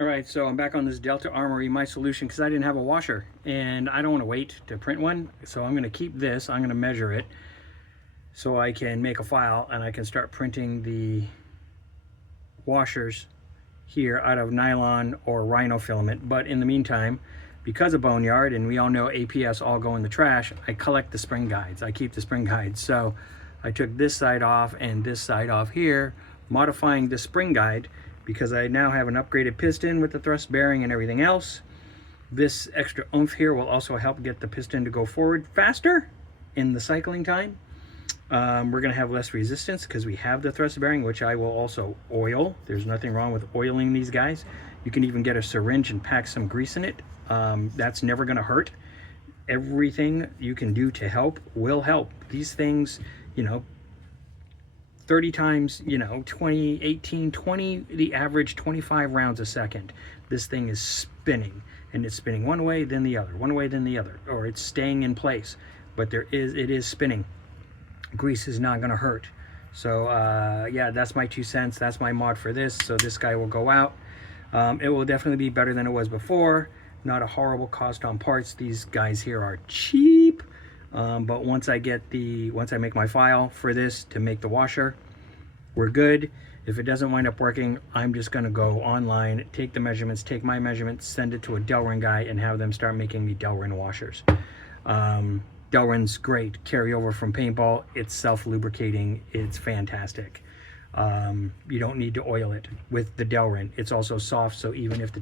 All right, so I'm back on this Delta Armory, my solution, because I didn't have a washer and I don't want to wait to print one. So I'm going to keep this, I'm going to measure it so I can make a file and I can start printing the washers here out of nylon or rhino filament. But in the meantime, because of Boneyard, and we all know APS all go in the trash, I collect the spring guides. I keep the spring guides. So I took this side off and this side off here, modifying the spring guide because I now have an upgraded piston with the thrust bearing and everything else. This extra oomph here will also help get the piston to go forward faster in the cycling time. We're going to have less resistance because we have the thrust bearing, which I will also oil. There's nothing wrong with oiling these guys. You can even get a syringe and pack some grease in it. That's never going to hurt. Everything you can do to help will help. These things, you know, 30 times, 20, 18, 20, the average 25 rounds a second. This thing is spinning, and it's spinning one way, then the other, one way, then the other, or it's staying in place, but it is spinning. Grease is not going to hurt. So yeah, that's my 2 cents. That's my mod for this. So this guy will go out. It will definitely be better than it was before. Not a horrible cost on parts. These guys here are cheap. But once I make my file for this to make the washer, we're good. If it doesn't wind up working, I'm just going to go online, take the measurements, take my measurements, send it to a Delrin guy, and have them start making me Delrin washers. Delrin's great. Carry over from paintball. It's self-lubricating. It's fantastic. You don't need to oil it with the Delrin. It's also soft, so even if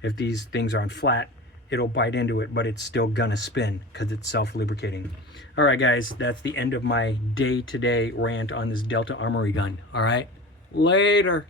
if these things aren't flat, it'll bite into it, but it's still gonna spin because it's self-lubricating. All right, guys, that's the end of my day-to-day rant on this Delta Armory gun. All right, later.